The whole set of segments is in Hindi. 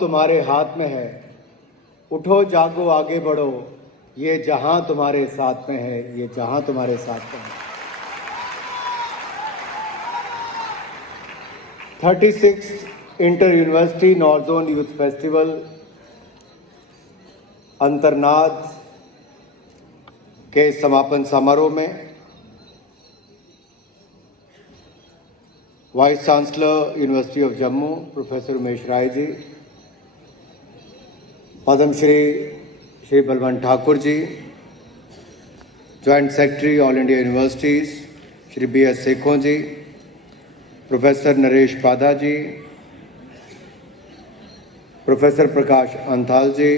तुम्हारे हाथ में है, उठो जागो आगे बढ़ो, ये जहां तुम्हारे साथ में है, ये जहां तुम्हारे साथ में है। 36th inter university north youth festival Antarnaad के समापन समारोह में vice chancellor university of Jammu professor Umesh Rai ji, Padmashri Shri Balwant Thakur ji, joint secretary all India universities Shri BS Sekhon ji, professor Naresh Padha ji, professor Prakash Anthal ji,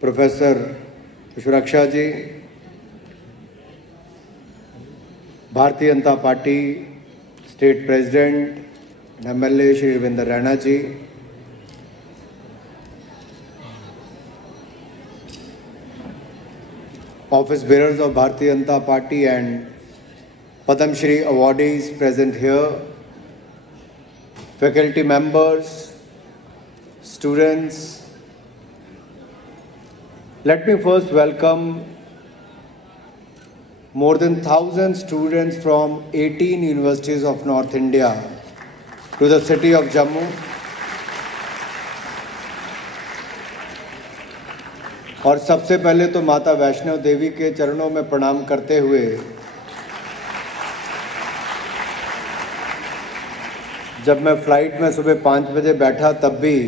professor Suraksha ji, Bharatiya Janata party state president MLA Shri Ravinder Raina ji, office bearers of Bharatiya Janata Party and Padam Shri awardees present here, faculty members, students. Let me first welcome more than 1,000 students from 18 universities of North India to the city of Jammu. और सबसे पहले तो माता वैष्णो देवी के चरणों में प्रणाम करते हुए जब मैं फ्लाइट में सुबह 5 बजे बैठा तब भी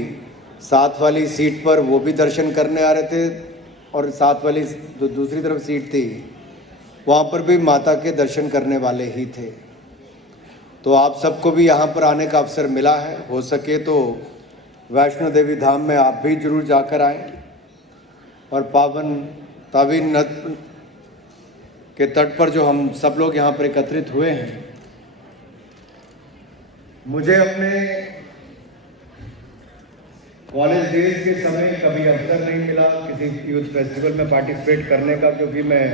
साथ वाली सीट पर वो भी दर्शन करने आ रहे थे और साथ वाली जो दूसरी तरफ सीट थी वहाँ पर भी माता के दर्शन करने वाले ही थे। तो आप सबको भी यहाँ पर आने का अवसर मिला है, हो सके तो वैष्णो देवी धाम में आप भी जरूर जाकर आएँ और पावन तावी नद के तट पर जो हम सब लोग यहाँ पर एकत्रित हुए हैं, मुझे अपने कॉलेज डेज के समय कभी अवसर नहीं मिला किसी यूथ फेस्टिवल में पार्टिसिपेट करने का, क्योंकि मैं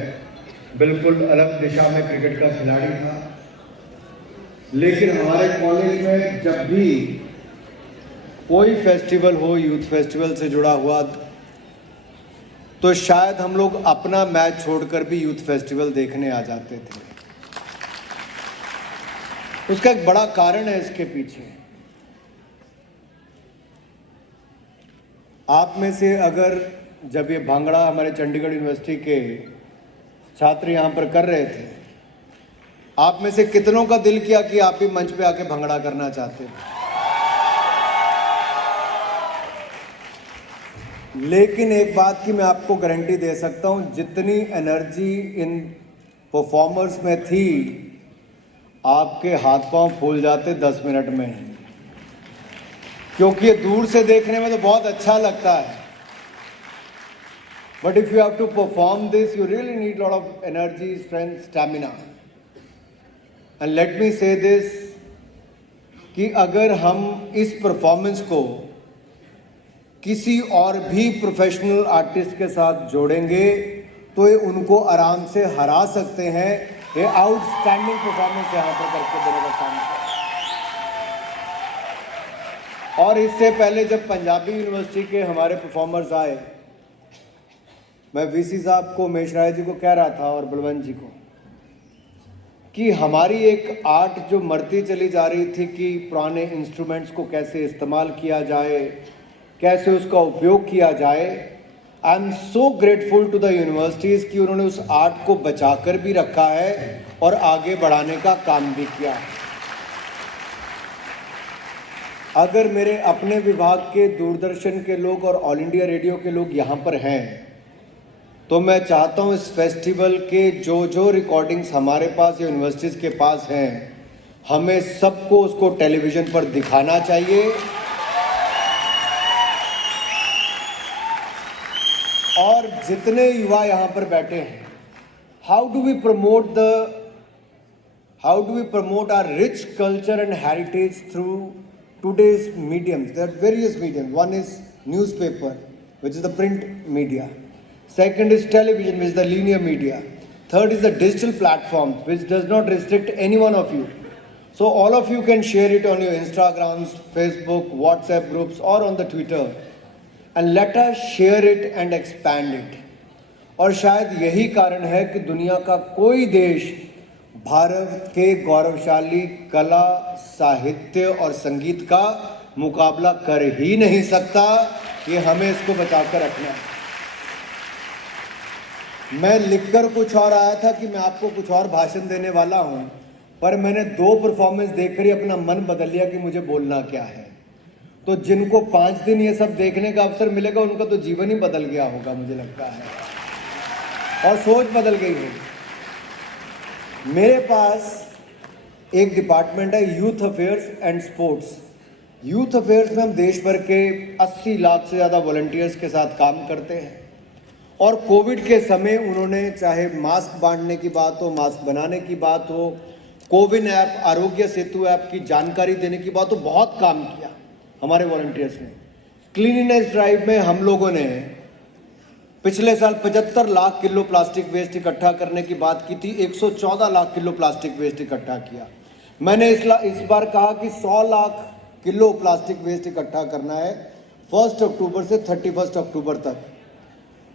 बिल्कुल अलग दिशा में क्रिकेट का खिलाड़ी था। लेकिन हमारे कॉलेज में जब भी कोई फेस्टिवल हो यूथ फेस्टिवल से जुड़ा हुआ, तो शायद हम लोग अपना मैच छोड़कर भी यूथ फेस्टिवल देखने आ जाते थे। उसका एक बड़ा कारण है इसके पीछे। आप में से अगर जब ये भांगड़ा हमारे चंडीगढ़ यूनिवर्सिटी के छात्र यहाँ पर कर रहे थे, आप में से कितनों का दिल किया कि आप भी मंच पे आके भांगड़ा करना चाहते थे? लेकिन एक बात की मैं आपको गारंटी दे सकता हूं, जितनी एनर्जी इन परफॉर्मर्स में थी, आपके हाथ पांव फूल जाते 10 मिनट में ही, क्योंकि ये दूर से देखने में तो बहुत अच्छा लगता है, but if you have to perform this you really need lot of energy, strength, stamina. And let me say this कि अगर हम इस परफॉर्मेंस को किसी और भी प्रोफेशनल आर्टिस्ट के साथ जोड़ेंगे तो ये उनको आराम से हरा सकते हैं। ये आउटस्टैंडिंग परफॉर्मेंस यहाँ पर करके देने का काम किया। और इससे पहले जब पंजाबी यूनिवर्सिटी के हमारे परफॉर्मर्स आए, मैं VC साहब को, उमेश राय जी को कह रहा था और बलवंत जी को कि हमारी एक आर्ट जो मरती चली जा रही थी कि पुराने इंस्ट्रूमेंट्स को कैसे इस्तेमाल किया जाए, कैसे उसका उपयोग किया जाए। I am so grateful to the universities कि उन्होंने उस आर्ट को बचाकर भी रखा है और आगे बढ़ाने का काम भी किया है। अगर मेरे अपने विभाग के दूरदर्शन के लोग और ऑल इंडिया रेडियो के लोग यहाँ पर हैं, तो मैं चाहता हूँ इस फेस्टिवल के जो रिकॉर्डिंग्स हमारे पास या यूनिवर्सिटीज़ के पास हैं, हमें सबको उसको टेलीविज़न पर दिखाना चाहिए। और जितने युवा यहाँ पर बैठे हैं, how do we promote our rich culture and heritage through today's mediums? There are various mediums. One is newspaper, which is the print media. Second is television, which is the linear media. Third is the digital platform, which does not restrict any one of you. So all of you can share it on your Instagrams, Facebook, WhatsApp groups or on the Twitter and let us share it and expand it. और शायद यही कारण है कि दुनिया का कोई देश भारत के गौरवशाली कला, साहित्य और संगीत का मुकाबला कर ही नहीं सकता। ये हमें इसको बचाकर रखना है। मैं लिखकर कुछ और आया था कि मैं आपको कुछ और भाषण देने वाला हूं, पर मैंने 2 परफॉर्मेंस देखकर ही अपना मन बदल लिया कि मुझे बोलना क्या है। तो जिनको 5 दिन ये सब देखने का अवसर मिलेगा उनका तो जीवन ही बदल गया होगा, मुझे लगता है, और सोच बदल गई होगी। मेरे पास एक डिपार्टमेंट है youth affairs and sports. Youth affairs में हम देश भर के 80 लाख से ज़्यादा वॉलंटियर्स के साथ काम करते हैं और कोविड के समय उन्होंने, चाहे मास्क बांटने की बात हो, मास्क बनाने की बात हो, कोविन ऐप, आरोग्य सेतु ऐप की जानकारी देने की बात हो, बहुत काम किया हमारे वॉलंटियर्स ने। क्लीनिनेस ड्राइव में हम लोगों ने पिछले साल 75 लाख किलो प्लास्टिक वेस्ट इकट्ठा करने की बात की थी, 114 लाख किलो प्लास्टिक वेस्ट इकट्ठा किया। मैंने इस बार कहा कि 100 लाख किलो प्लास्टिक वेस्ट इकट्ठा करना है 1 अक्टूबर से 31 अक्टूबर तक।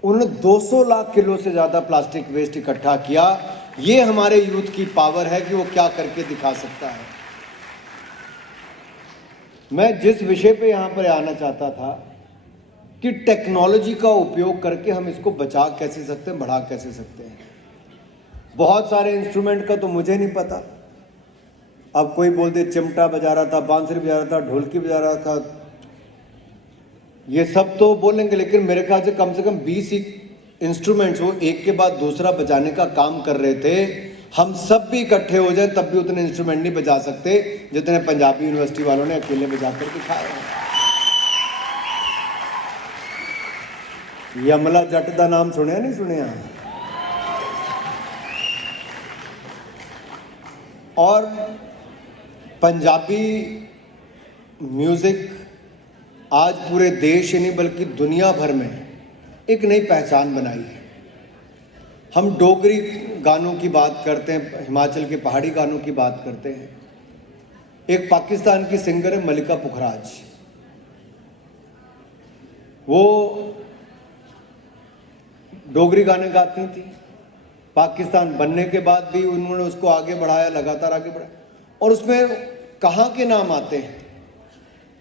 उन्होंने 200 लाख किलो से ज़्यादा प्लास्टिक वेस्ट इकट्ठा किया। ये हमारे यूथ की पावर है कि वो क्या करके दिखा सकता है। मैं जिस विषय पे यहाँ पर आना चाहता था कि टेक्नोलॉजी का उपयोग करके हम इसको बचा कैसे सकते हैं, बढ़ा कैसे सकते हैं। बहुत सारे इंस्ट्रूमेंट का तो मुझे नहीं पता। अब कोई बोल दे चिमटा बजा रहा था, बांसुरी बजा रहा था, ढोलकी बजा रहा था, ये सब तो बोलेंगे, लेकिन मेरे ख्याल से कम 20 इंस्ट्रूमेंट्स वो एक के बाद दूसरा बजाने का काम कर रहे थे। हम सब भी इकट्ठे हो जाए तब भी उतने इंस्ट्रूमेंट नहीं बजा सकते जितने पंजाबी यूनिवर्सिटी वालों ने अकेले बजाकर दिखाए हैं। यमला जट का नाम सुनिया नहीं सुनिया? और पंजाबी म्यूजिक आज पूरे देश ही नहीं बल्कि दुनिया भर में एक नई पहचान बनाई है। हम डोगरी गानों की बात करते हैं, हिमाचल के पहाड़ी गानों की बात करते हैं। एक पाकिस्तान की सिंगर है मलिका पुखराज, वो डोगरी गाने गाती थी। पाकिस्तान बनने के बाद भी उन्होंने उसको आगे बढ़ाया, लगातार आगे बढ़ाया। और उसमें कहाँ के नाम आते हैं?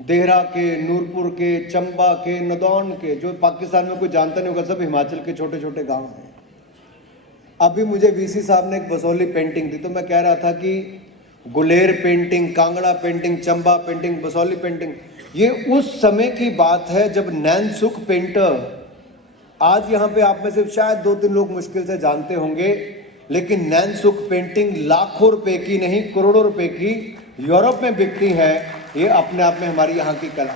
देहरा के, नूरपुर के, चंबा के, नदौन के, जो पाकिस्तान में कोई जानता नहीं होगा, सब हिमाचल के छोटे छोटे गांव हैं। अभी मुझे वीसी साहब ने एक बसोली पेंटिंग दी तो मैं कह रहा था कि Guler painting, Kangra painting, Chamba painting, Basoli painting, ये उस समय की बात है जब नैनसुख पेंटर, आज यहाँ पे आप में से शायद 2-3 लोग मुश्किल से जानते होंगे, लेकिन नैनसुख पेंटिंग लाखों रुपए की नहीं करोड़ों रुपए की यूरोप में बिकती है। ये अपने आप में हमारी यहाँ की कला।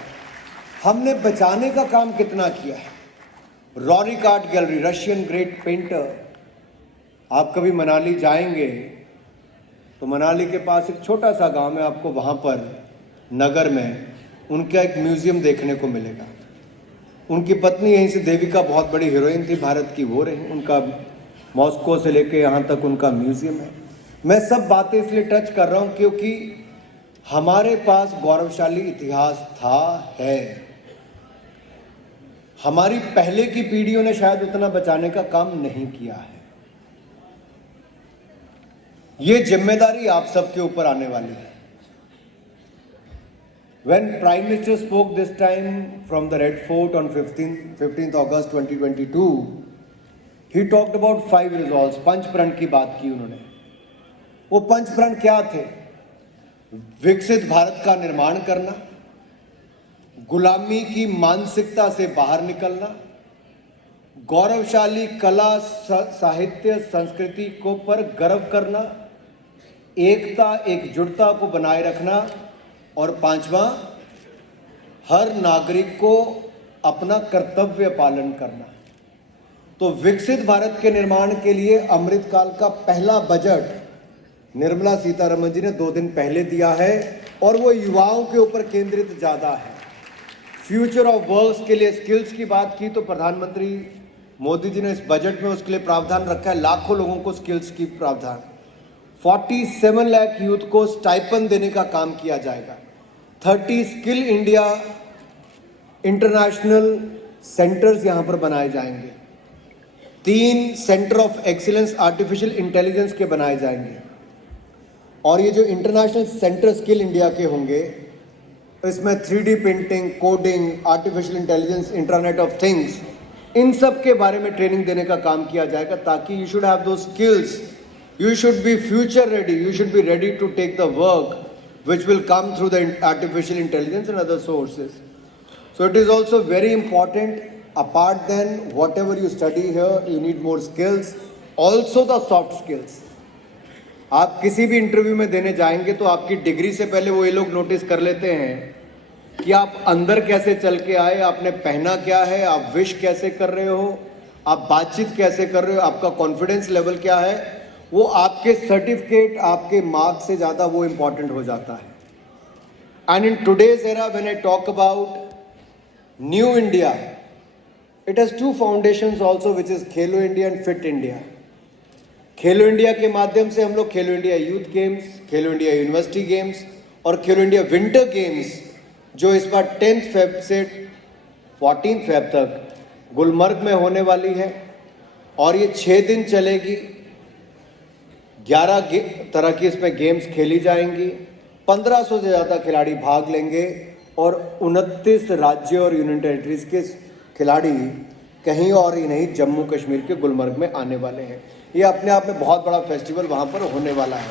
हमने बचाने का काम कितना किया है। Roerich art gallery, Russian great painter. आप कभी मनाली जाएंगे तो मनाली के पास एक छोटा सा गांव है, आपको वहाँ पर नगर में उनका एक म्यूजियम देखने को मिलेगा। उनकी पत्नी यहीं से देविका बहुत बड़ी हीरोइन थी भारत की, वो रही। उनका मॉस्को से लेके यहाँ तक उनका म्यूजियम है। मैं सब बातें इसलिए टच कर रहा हूँ क्योंकि हमारे पास गौरवशाली इतिहास था, है। हमारी पहले की पीढ़ियों ने शायद उतना बचाने का काम नहीं किया है। ये जिम्मेदारी आप सबके ऊपर आने वाली है। When Prime Minister spoke this time from the Red Fort on 15th August 2022, he talked about 5 resolves, 5 प्रण की बात की उन्होंने। वो 5 प्रण क्या थे? विकसित भारत का निर्माण करना, गुलामी की मानसिकता से बाहर निकलना, गौरवशाली कला, साहित्य, संस्कृति को पर गर्व करना, एकता, एकजुटता को बनाए रखना, और 5वां, हर नागरिक को अपना कर्तव्य पालन करना। तो विकसित भारत के निर्माण के लिए अमृतकाल का पहला बजट निर्मला सीतारमण जी ने 2 दिन पहले दिया है और वो युवाओं के ऊपर केंद्रित ज़्यादा है। फ्यूचर ऑफ वर्क्स के लिए स्किल्स की बात की तो प्रधानमंत्री मोदी जी ने इस बजट में उसके लिए प्रावधान रखा है, लाखों लोगों को स्किल्स की प्रावधान। 47 लाख यूथ को स्टाइपेंड देने का काम किया जाएगा। 30 स्किल इंडिया इंटरनेशनल सेंटर्स यहां पर बनाए जाएंगे। 3 centre of excellence artificial intelligence के बनाए जाएंगे। और ये जो इंटरनेशनल सेंटर स्किल इंडिया के होंगे, इसमें 3D printing, coding, artificial intelligence, internet of things, इन सब के बारे में ट्रेनिंग देने का काम किया जाएगा, ताकि यू शुड हैव दो skills, you should be future ready, you should be ready to take the work which will come through the artificial intelligence and other sources. So it is also very important, apart than whatever you study here, you need more skills, also the soft skills. आप किसी भी इंटरव्यू में देने जाएंगे तो आपकी डिग्री से पहले वो ये लोग नोटिस कर लेते हैं कि आप अंदर कैसे चल के आए, आपने पहना क्या है, आप विश कैसे कर रहे हो, आप बातचीत कैसे कर रहे हो, आपका कॉन्फिडेंस लेवल क्या है। वो आपके सर्टिफिकेट, आपके मार्क्स से ज़्यादा वो इम्पॉर्टेंट हो जाता है। And in today's era when I talk about new India, it has 2 foundations also, which is Khelo India and fit India. Khelo India के माध्यम से हम लोग खेलो इंडिया यूथ गेम्स, खेलो इंडिया यूनिवर्सिटी गेम्स और खेलो इंडिया विंटर गेम्स, जो इस बार 10 फेब से 14 फेब तक गुलमर्ग में होने वाली है, और ये 6 दिन चलेगी। 11 तरह की इसमें गेम्स खेली जाएंगी। 1500 से ज़्यादा खिलाड़ी भाग लेंगे और 29 राज्यों और यूनियन टेरिटरीज के खिलाड़ी कहीं और ही नहीं, जम्मू कश्मीर के गुलमर्ग में आने वाले हैं। ये अपने आप में बहुत बड़ा फेस्टिवल वहाँ पर होने वाला है।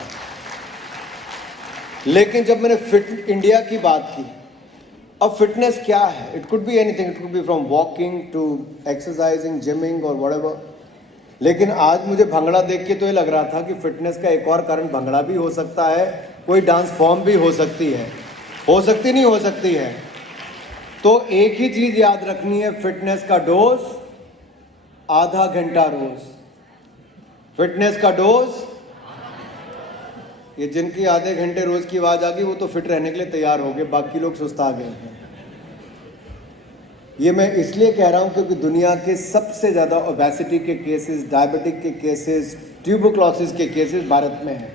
लेकिन जब मैंने फिट इंडिया की बात की, अब फिटनेस क्या है? It could be anything, it could be from walking to exercising, gymming और व्हाटएवर। लेकिन आज मुझे भंगड़ा देख के तो ये लग रहा था कि फिटनेस का एक और कारण भंगड़ा भी हो सकता है, कोई डांस फॉर्म भी हो सकती है, हो सकती नहीं हो सकती है। तो एक ही चीज याद रखनी है, फिटनेस का डोज आधा घंटा रोज। फिटनेस का डोज, ये जिनकी आधे घंटे रोज की आवाज आ गई वो तो फिट रहने के लिए तैयार हो गए, बाकी लोग सुस्ता गए हैं। ये मैं इसलिए कह रहा हूं क्योंकि दुनिया के सबसे ज़्यादा ओबेसिटी के केसेस, डायबिटिक के केसेस, ट्यूबरक्लोसिस के केसेस भारत में हैं।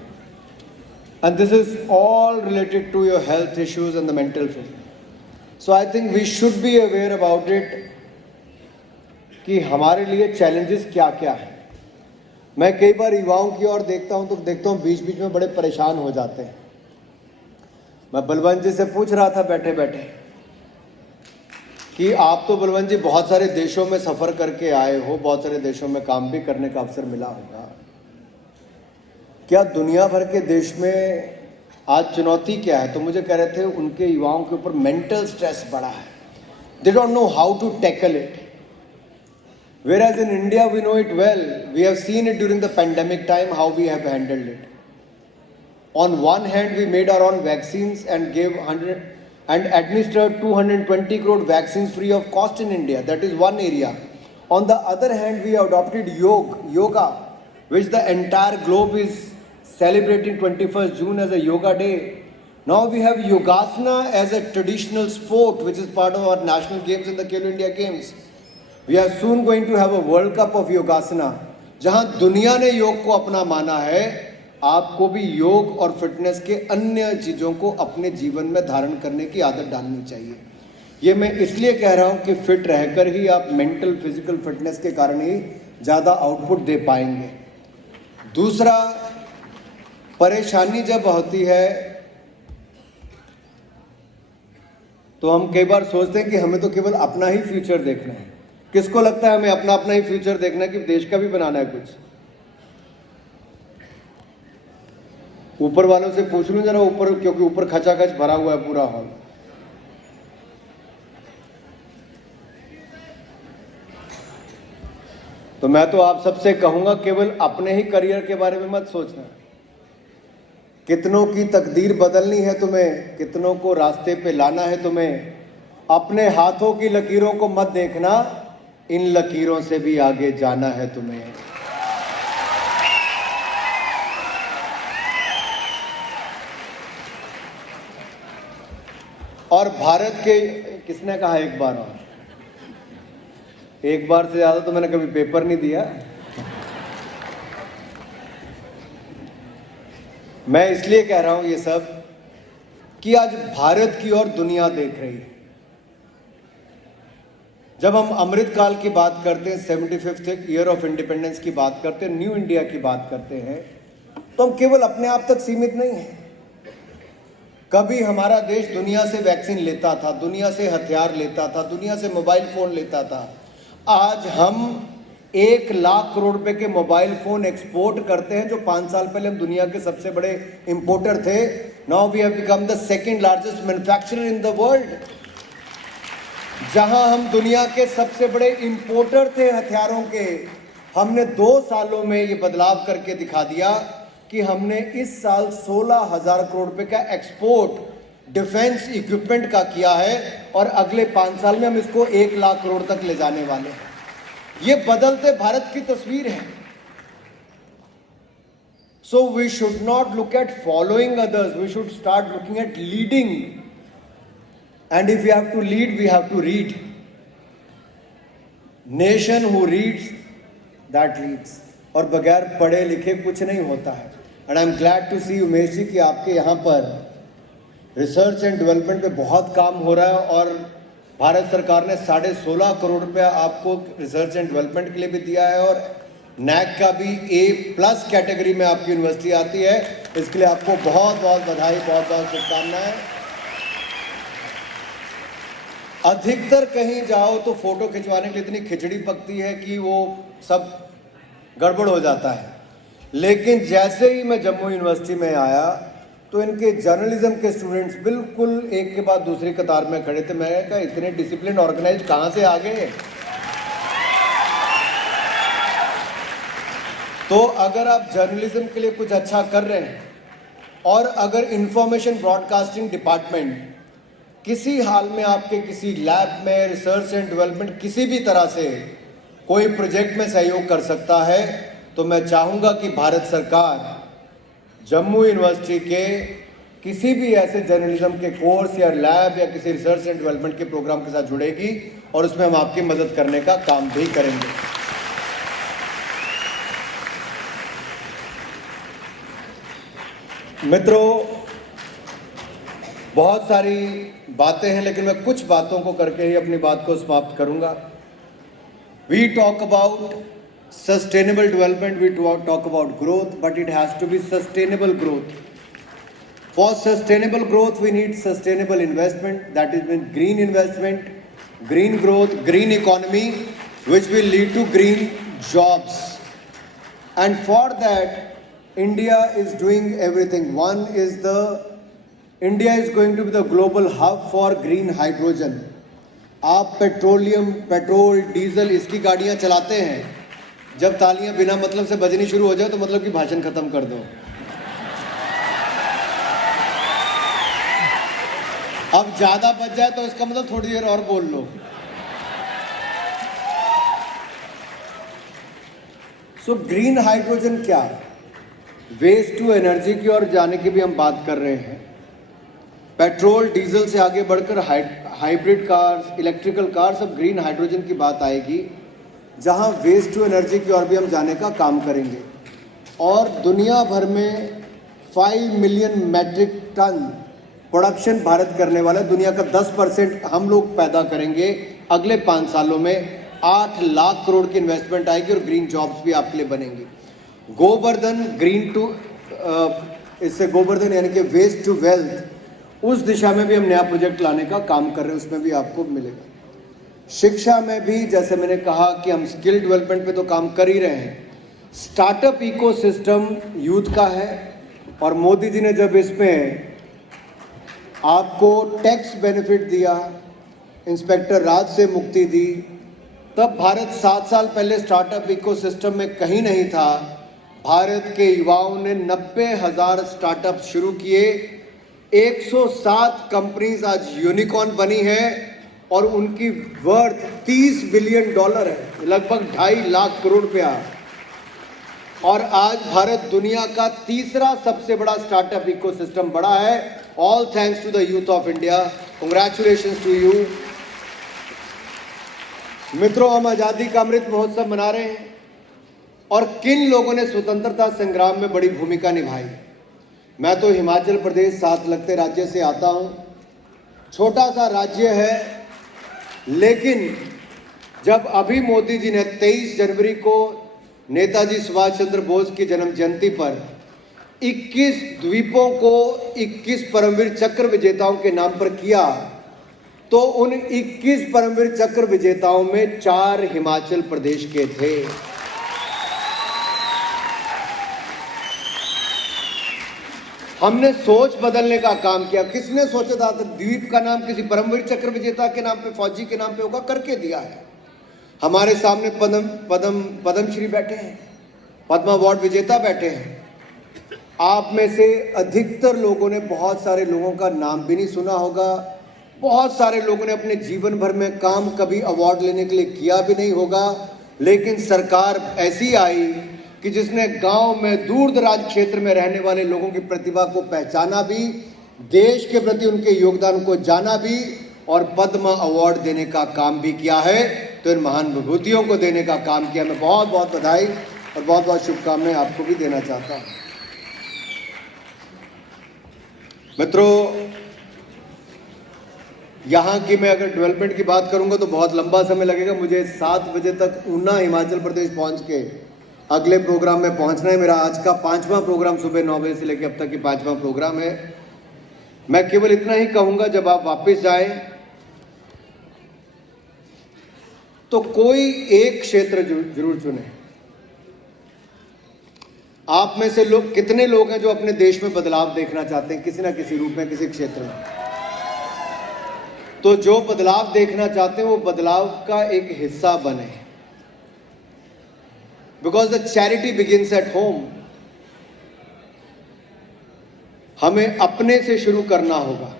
And this is all related to your health issues and the mental fitness. So I think we should be aware about it कि हमारे लिए चैलेंजेस क्या क्या हैं। मैं कई बार युवाओं की ओर देखता हूं तो देखता हूं बीच बीच में बड़े परेशान हो जाते हैं। मैं बलवंत जी से पूछ रहा था बैठे बैठे कि आप तो बलवंत जी बहुत सारे देशों में सफ़र करके आए हो, बहुत सारे देशों में काम भी करने का अवसर मिला होगा, क्या दुनिया भर के देश में आज चुनौती क्या है? तो मुझे कह रहे थे उनके युवाओं के ऊपर मेंटल स्ट्रेस बड़ा है, they don't know how to tackle it. Whereas in India we know it well, we have seen it during the pandemic time how we have handled it. On one hand we made our own vaccines and gave 100 and administered 220 crore vaccines free of cost in India. That is one area. On the other hand, we adopted yoga, which the entire globe is celebrating 21st June as a yoga day. Now we have Yogasana as a traditional sport, which is part of our national games and the Khelo India Games. We are soon going to have a World Cup of Yogasana, जहां दुनिया ने योग को अपना माना है। आपको भी योग और फिटनेस के अन्य चीज़ों को अपने जीवन में धारण करने की आदत डालनी चाहिए। ये मैं इसलिए कह रहा हूँ कि फिट रहकर ही आप मेंटल फिजिकल फिटनेस के कारण ही ज़्यादा आउटपुट दे पाएंगे। दूसरा, परेशानी जब होती है तो हम कई बार सोचते हैं कि हमें तो केवल अपना ही फ्यूचर देखना है। किसको लगता है हमें अपना अपना ही फ्यूचर देखना है कि देश का भी बनाना है कुछ? ऊपर वालों से पूछ लूं जरा ऊपर, क्योंकि ऊपर खचाखच भरा हुआ है पूरा हॉल। तो मैं तो आप सबसे कहूंगा केवल अपने ही करियर के बारे में मत सोचना। कितनों की तकदीर बदलनी है तुम्हें, कितनों को रास्ते पे लाना है तुम्हें। अपने हाथों की लकीरों को मत देखना, इन लकीरों से भी आगे जाना है तुम्हें। और भारत के, किसने कहा एक बार, और एक बार से ज्यादा तो मैंने कभी पेपर नहीं दिया। मैं इसलिए कह रहा हूं ये सब कि आज भारत की ओर दुनिया देख रही है। जब हम अमृतकाल की बात करते हैं, 75th ईयर ऑफ इंडिपेंडेंस की बात करते हैं, न्यू इंडिया की बात करते हैं, तो हम केवल अपने आप तक सीमित नहीं हैं। कभी हमारा देश दुनिया से वैक्सीन लेता था, दुनिया से हथियार लेता था, दुनिया से मोबाइल फोन लेता था। आज हम 1 लाख करोड़ रुपए के मोबाइल फोन एक्सपोर्ट करते हैं, जो 5 साल पहले हम दुनिया के सबसे बड़े इंपोर्टर थे। Now we have become the second largest manufacturer in the world. जहां हम दुनिया के सबसे बड़े इंपोर्टर थे हथियारों के, हमने 2 सालों में ये बदलाव करके दिखा दिया कि हमने इस साल 16,000 करोड़ रुपए का एक्सपोर्ट डिफेंस इक्विपमेंट का किया है, और अगले 5 साल में हम इसको 1 लाख करोड़ तक ले जाने वाले हैं। ये बदलते भारत की तस्वीर है। So we should not look at following others, we should start looking at leading. And if we have to lead, we have to read. Nation who reads, that leads. और बगैर पढ़े लिखे कुछ नहीं होता है। And I'm glad to see Umesh ji कि आपके यहाँ पर रिसर्च एंड डेवलपमेंट पे बहुत काम हो रहा है, और भारत सरकार ने 16.5 करोड़ रुपया आपको रिसर्च एंड डेवलपमेंट के लिए भी दिया है, और नैक का भी A+ कैटेगरी में आपकी यूनिवर्सिटी आती है। इसके लिए आपको बहुत बहुत बधाई, बहुत बहुत शुभकामनाएं। अधिकतर कहीं जाओ तो फोटो खिंचवाने के लिए इतनी खिचड़ी पकती है कि वो सब गड़बड़ हो जाता है। लेकिन जैसे ही मैं जम्मू यूनिवर्सिटी में आया तो इनके जर्नलिज्म के स्टूडेंट्स बिल्कुल एक के बाद दूसरी कतार में खड़े थे। मैंने कहा इतने डिसिप्लिन ऑर्गेनाइज कहाँ से आ गए। तो अगर आप जर्नलिज्म के लिए कुछ अच्छा कर रहे हैं, और अगर इंफॉर्मेशन ब्रॉडकास्टिंग डिपार्टमेंट किसी हाल में आपके किसी लैब में रिसर्च एंड डेवलपमेंट किसी भी तरह से कोई प्रोजेक्ट में सहयोग कर सकता है, तो मैं चाहूँगा कि भारत सरकार जम्मू यूनिवर्सिटी के किसी भी ऐसे जर्नलिज्म के कोर्स या लैब या किसी रिसर्च एंड डेवलपमेंट के प्रोग्राम के साथ जुड़ेगी, और उसमें हम आपकी मदद करने का काम भी करेंगे। मित्रों, बहुत सारी बातें हैं, लेकिन मैं कुछ बातों को करके ही अपनी बात को समाप्त करूंगा। We talk about sustainable development, we talk about growth, but it has to be sustainable growth. For sustainable growth we need sustainable investment, that is mean green investment, green growth, green economy, which will lead to green jobs. And for that, India is doing everything. One is India is going to be the global hub for green hydrogen. आप पेट्रोलियम, पेट्रोल, डीजल इसकी गाड़ियां चलाते हैं, जब तालियां बिना मतलब से बजनी शुरू हो जाए तो मतलब कि भाषण खत्म कर दो। अब ज्यादा बज जाए तो इसका मतलब थोड़ी देर और बोल लो। सो ग्रीन हाइड्रोजन क्या, वेस्ट टू एनर्जी की ओर जाने की भी हम बात कर रहे हैं। पेट्रोल डीजल से आगे बढ़कर हाइब्रिड कार्स, इलेक्ट्रिकल कार्स, अब ग्रीन हाइड्रोजन की बात आएगी, जहां वेस्ट टू एनर्जी की ओर भी हम जाने का काम करेंगे। और दुनिया भर में 5 million metric ton production Bharat करने वाला है। दुनिया का 10% हम लोग पैदा करेंगे। अगले 5 सालों में 8 लाख करोड़ की इन्वेस्टमेंट आएगी और ग्रीन जॉब्स भी आपके लिए बनेंगी। गोवर्धन ग्रीन टू, इससे गोवर्धन यानी कि वेस्ट टू वेल्थ, उस दिशा में भी हम नया प्रोजेक्ट लाने का काम कर रहे हैं, उसमें भी आपको मिलेगा। शिक्षा में भी जैसे मैंने कहा कि हम स्किल डेवलपमेंट पे तो काम कर ही रहे हैं। स्टार्टअप इकोसिस्टम यूथ का है, और मोदी जी ने जब इसमें आपको टैक्स बेनिफिट दिया, इंस्पेक्टर राज से मुक्ति दी, तब भारत 7 साल पहले स्टार्टअप इकोसिस्टम में कहीं नहीं था। भारत के युवाओं ने 90,000 स्टार्टअप शुरू किए, 107 कंपनीज आज यूनिकॉर्न बनी है, और उनकी वर्थ $30 बिलियन है, लगभग 2.5 लाख करोड़ रुपया। और आज भारत दुनिया का तीसरा सबसे बड़ा स्टार्टअप इकोसिस्टम बड़ा है। All thanks to the youth of India, congratulations to you. मित्रों, हम आज़ादी का अमृत महोत्सव मना रहे हैं, और किन लोगों ने स्वतंत्रता संग्राम में बड़ी भूमिका निभाई। मैं तो हिमाचल प्रदेश साथ लगते राज्य से आता हूँ। छोटा सा राज्य है, लेकिन जब अभी मोदी जी ने 23 जनवरी को नेताजी सुभाष चंद्र बोस की जन्म जयंती पर 21 द्वीपों को 21 परमवीर चक्र विजेताओं के नाम पर किया, तो उन 21 परमवीर चक्र विजेताओं में 4 हिमाचल प्रदेश के थे। हमने सोच बदलने का काम किया। किसने सोचा था द्वीप का नाम किसी परमवीर चक्र विजेता के नाम पे, फौजी के नाम पे होगा? करके दिया है। हमारे सामने पद्मश्री बैठे हैं, पद्म अवार्ड विजेता बैठे हैं। आप में से अधिकतर लोगों ने, बहुत सारे लोगों का नाम भी नहीं सुना होगा, बहुत सारे लोगों ने अपने जीवन भर में काम कभी अवार्ड लेने के लिए किया भी नहीं होगा, लेकिन सरकार ऐसी आई कि जिसने गांव में, दूर दराज क्षेत्र में रहने वाले लोगों की प्रतिभा को पहचाना भी, देश के प्रति उनके योगदान को जाना भी और पद्म अवार्ड देने का काम भी किया है। तो इन महान विभूतियों को देने का काम किया। मैं बहुत बहुत बधाई और बहुत बहुत शुभकामनाएं आपको भी देना चाहता हूं। मित्रों, यहाँ की मैं अगर डेवलपमेंट की बात करूंगा तो बहुत लंबा समय लगेगा। मुझे 7 बजे तक ऊना हिमाचल प्रदेश पहुंच के अगले प्रोग्राम में पहुंचना है। मेरा आज का 5वां प्रोग्राम सुबह 9 बजे से लेकर अब तक की 5वां प्रोग्राम है। मैं केवल इतना ही कहूंगा, जब आप वापस जाएं तो कोई एक क्षेत्र जरूर चुने। आप में से लोग, कितने लोग हैं जो अपने देश में बदलाव देखना चाहते हैं किसी ना किसी रूप में, किसी क्षेत्र में? तो जो बदलाव देखना चाहते हैं वो बदलाव का एक हिस्सा बने, because the charity begins at home. हमें अपने से शुरू करना होगा।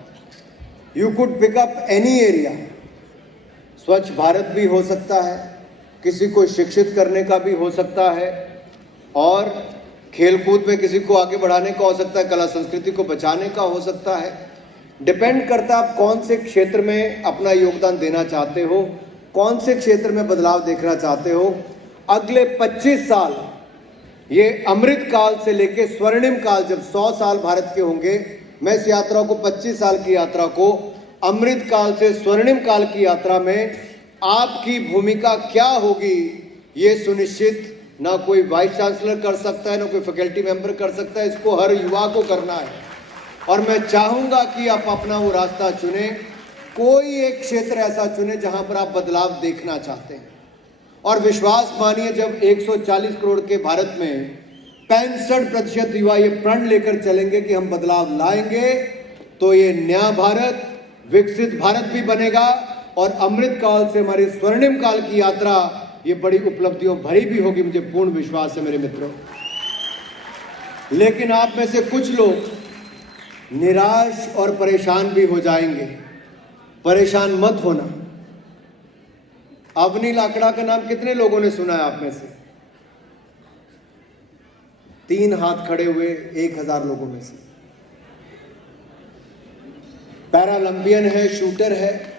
You could pick up any area. Swachh Bharat भी हो सकता है, किसी को शिक्षित करने का भी हो सकता है, और खेलकूद में किसी को आगे बढ़ाने का हो सकता है, कला संस्कृति को बचाने का हो सकता है। डिपेंड करता है आप कौन से क्षेत्र में अपना योगदान देना चाहते हो, कौन से क्षेत्र में बदलाव देखना चाहते हो। अगले 25 साल, ये अमृत काल से लेके स्वर्णिम काल, जब 100 साल भारत के होंगे, मैं इस यात्रा को, 25 साल की यात्रा को, अमृत काल से स्वर्णिम काल की यात्रा में आपकी भूमिका क्या होगी, ये सुनिश्चित ना कोई वाइस चांसलर कर सकता है, ना कोई फैकल्टी मेंबर कर सकता है। इसको हर युवा को करना है, और मैं चाहूंगा कि आप अपना वो रास्ता चुने। कोई एक क्षेत्र ऐसा चुने जहां पर आप बदलाव देखना चाहते हैं, और विश्वास मानिए, जब 140 करोड़ के भारत में 65% युवा ये प्रण लेकर चलेंगे कि हम बदलाव लाएंगे, तो ये नया भारत, विकसित भारत भी बनेगा, और अमृत काल से हमारी स्वर्णिम काल की यात्रा ये बड़ी उपलब्धियों भरी भी होगी। मुझे पूर्ण विश्वास है मेरे मित्रों। लेकिन आप में से कुछ लोग निराश और परेशान भी हो जाएंगे। परेशान मत होना। अवनी लाकड़ा का नाम कितने लोगों ने सुना है आप में से? 3 हाथ खड़े हुए 1000 लोगों में से। पैरालंपियन है, शूटर है,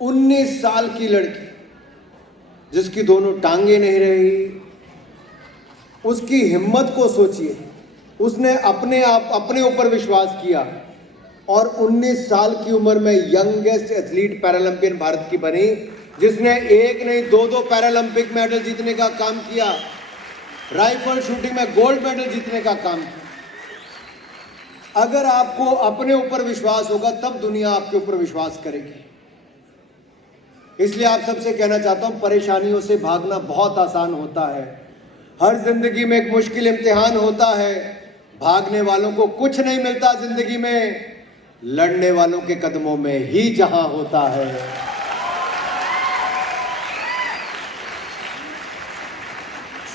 19 साल की लड़की जिसकी दोनों टांगे नहीं रही। उसकी हिम्मत को सोचिए। उसने अपने ऊपर विश्वास किया, और 19 साल की उम्र में यंगेस्ट एथलीट पैरालंपियन भारत की बनी, जिसने एक नहीं 2 पैरालंपिक मेडल जीतने का काम किया, राइफल शूटिंग में गोल्ड मेडल जीतने का काम किया। अगर आपको अपने ऊपर विश्वास होगा, तब दुनिया आपके ऊपर विश्वास करेगी। इसलिए आप सबसे कहना चाहता हूं, परेशानियों से भागना बहुत आसान होता है। हर जिंदगी में एक मुश्किल इम्तिहान होता है। भागने वालों को कुछ नहीं मिलता जिंदगी में, लड़ने वालों के कदमों में ही जहां होता है।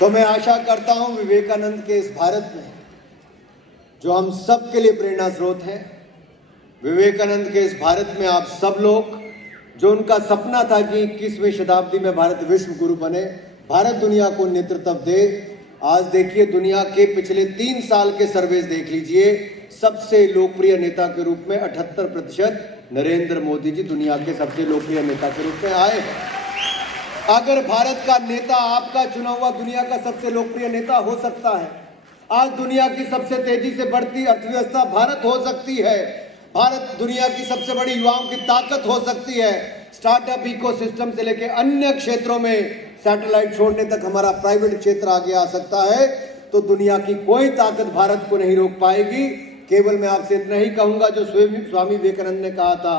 तो मैं आशा करता हूं, विवेकानंद के इस भारत में, जो हम सब के लिए प्रेरणा स्रोत है, विवेकानंद के इस भारत में आप सब लोग, जो उनका सपना था कि 21वीं शताब्दी में भारत विश्व गुरु बने, भारत दुनिया को नेतृत्व दे। आज देखिए, दुनिया के पिछले 3 साल के सर्वेस देख लीजिए, सबसे लोकप्रिय नेता के रूप में 78% नरेंद्र मोदी जी दुनिया के सबसे लोकप्रिय नेता के रूप में आए हैं। अगर भारत का नेता, आपका चुना हुआ, दुनिया का सबसे लोकप्रिय नेता हो सकता है, आज दुनिया की सबसे तेजी से बढ़ती अर्थव्यवस्था भारत हो सकती है। भारत दुनिया की सबसे बड़ी युवाओं की ताकत हो सकती है। स्टार्टअप इकोसिस्टम से लेकर अन्य क्षेत्रों में सैटेलाइट छोड़ने तक हमारा प्राइवेट क्षेत्र आगे आ सकता है। तो दुनिया की कोई ताकत भारत को नहीं रोक पाएगी। केवल मैं आपसे इतना ही कहूंगा जो स्वामी विवेकानंद ने कहा था,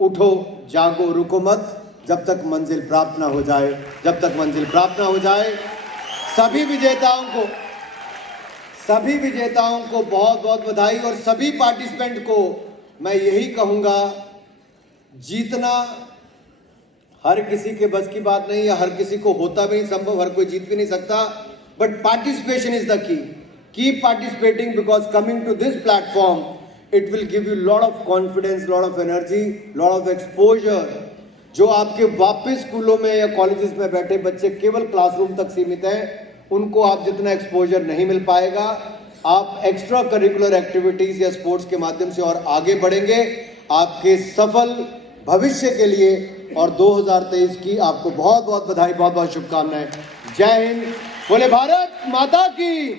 उठो जागो रुको मत, जब तक मंजिल प्राप्त ना हो जाए। जब तक मंजिल प्राप्त ना हो जाए। सभी विजेताओं को बहुत बहुत बधाई। और सभी पार्टिसिपेंट को मैं यही कहूंगा, जीतना हर किसी के बस की बात नहीं है, हर किसी को होता भी नहीं संभव, हर कोई जीत भी नहीं सकता, but participation is the key. Keep participating because coming to this platform it will give you lot of confidence, lot of energy, lot of exposure. जो आपके वापस स्कूलों में या कॉलेजेस में बैठे बच्चे केवल क्लासरूम तक सीमित हैं, उनको आप जितना एक्सपोजर नहीं मिल पाएगा। आप एक्स्ट्रा करिकुलर एक्टिविटीज या स्पोर्ट्स के माध्यम से और आगे बढ़ेंगे आपके सफल भविष्य के लिए। और 2023 की आपको बहुत बहुत बधाई, बहुत बहुत शुभकामनाएं। जय हिंद, बोले भारत माता की।